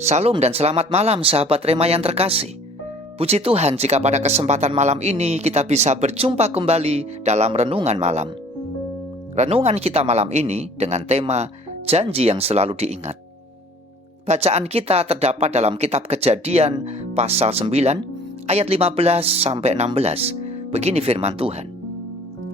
Salam dan selamat malam sahabat Rema yang terkasih. Puji Tuhan jika pada kesempatan malam ini kita bisa berjumpa kembali dalam renungan malam. Renungan kita malam ini dengan tema janji yang selalu diingat. Bacaan kita terdapat dalam kitab Kejadian pasal 9 ayat 15 sampai 16. Begini firman Tuhan.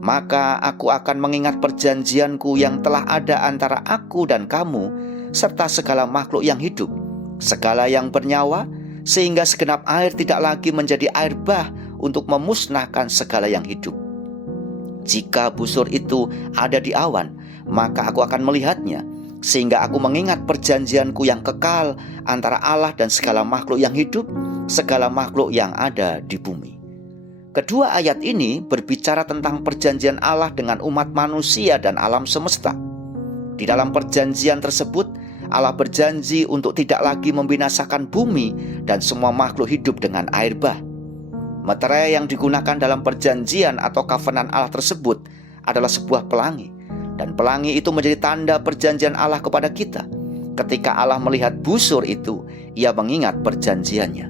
Maka aku akan mengingat perjanjianku yang telah ada antara aku dan kamu serta segala makhluk yang hidup, segala yang bernyawa, sehingga segenap air tidak lagi menjadi air bah untuk memusnahkan segala yang hidup. Jika busur itu ada di awan, maka aku akan melihatnya, sehingga aku mengingat perjanjianku yang kekal antara Allah dan segala makhluk yang hidup, segala makhluk yang ada di bumi. Kedua ayat ini berbicara tentang perjanjian Allah dengan umat manusia dan alam semesta. Di dalam perjanjian tersebut, Allah berjanji untuk tidak lagi membinasakan bumi dan semua makhluk hidup dengan air bah. Meterai yang digunakan dalam perjanjian atau covenant Allah tersebut adalah sebuah pelangi. Dan pelangi itu menjadi tanda perjanjian Allah kepada kita. Ketika Allah melihat busur itu, Ia mengingat perjanjiannya.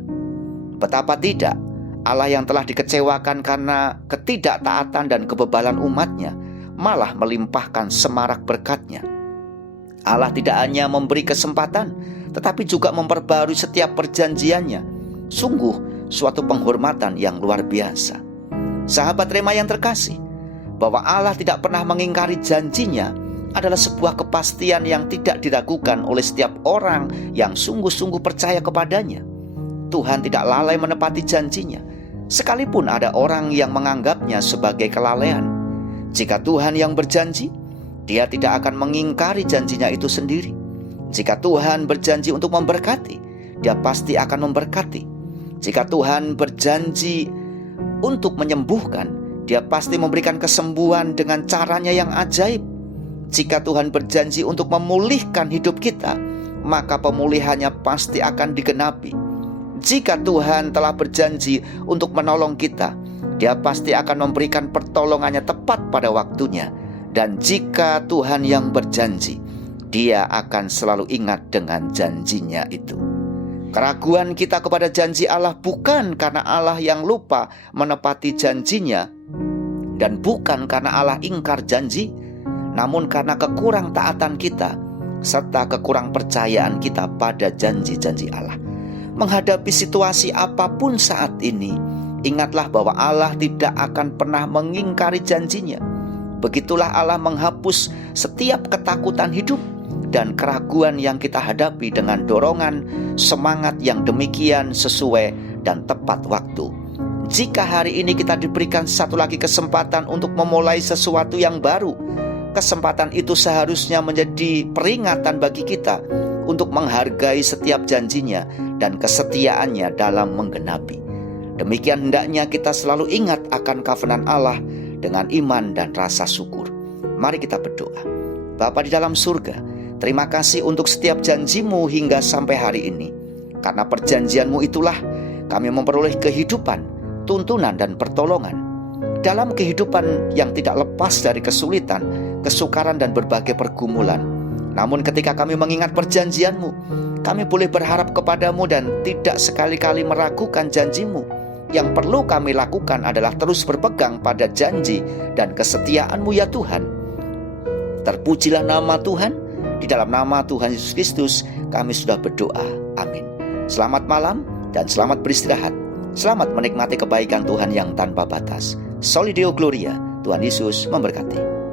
Betapa tidak, Allah yang telah dikecewakan karena ketidaktaatan dan kebebalan umatnya, malah melimpahkan semarak berkat-Nya. Allah tidak hanya memberi kesempatan, tetapi juga memperbarui setiap perjanjiannya. Sungguh suatu penghormatan yang luar biasa. Sahabat Rema yang terkasih, bahwa Allah tidak pernah mengingkari janjinya adalah sebuah kepastian yang tidak diragukan oleh setiap orang yang sungguh-sungguh percaya kepadanya. Tuhan tidak lalai menepati janjinya, sekalipun ada orang yang menganggapnya sebagai kelalaian. Jika Tuhan yang berjanji, Dia tidak akan mengingkari janjinya itu sendiri. Jika Tuhan berjanji untuk memberkati, Dia pasti akan memberkati. Jika Tuhan berjanji untuk menyembuhkan, Dia pasti memberikan kesembuhan dengan caranya yang ajaib. Jika Tuhan berjanji untuk memulihkan hidup kita, maka pemulihannya pasti akan digenapi. Jika Tuhan telah berjanji untuk menolong kita, Dia pasti akan memberikan pertolongannya tepat pada waktunya. Dan jika Tuhan yang berjanji, Dia akan selalu ingat dengan janjinya itu. Keraguan kita kepada janji Allah bukan karena Allah yang lupa menepati janjinya, dan bukan karena Allah ingkar janji, namun karena kekurang taatan kita serta kekurang percayaan kita pada janji-janji Allah. Menghadapi situasi apapun saat ini, ingatlah bahwa Allah tidak akan pernah mengingkari janjinya. Begitulah Allah menghapus setiap ketakutan hidup dan keraguan yang kita hadapi dengan dorongan semangat yang demikian sesuai dan tepat waktu. Jika hari ini kita diberikan satu lagi kesempatan untuk memulai sesuatu yang baru, kesempatan itu seharusnya menjadi peringatan bagi kita untuk menghargai setiap janjinya dan kesetiaannya dalam menggenapi. Demikian hendaknya kita selalu ingat akan covenant Allah dengan iman dan rasa syukur. Mari kita berdoa. Bapa di dalam surga, terima kasih untuk setiap janji-Mu hingga sampai hari ini. Karena perjanjian-Mu itulah kami memperoleh kehidupan, tuntunan dan pertolongan. Dalam kehidupan yang tidak lepas dari kesulitan, kesukaran dan berbagai pergumulan. Namun ketika kami mengingat perjanjian-Mu, kami boleh berharap kepada-Mu dan tidak sekali-kali meragukan janji-Mu. Yang perlu kami lakukan adalah terus berpegang pada janji dan kesetiaan-Mu ya Tuhan. Terpujilah nama Tuhan. Di dalam nama Tuhan Yesus Kristus kami sudah berdoa. Amin. Selamat malam dan selamat beristirahat. Selamat menikmati kebaikan Tuhan yang tanpa batas. Soli Deo Gloria. Tuhan Yesus memberkati.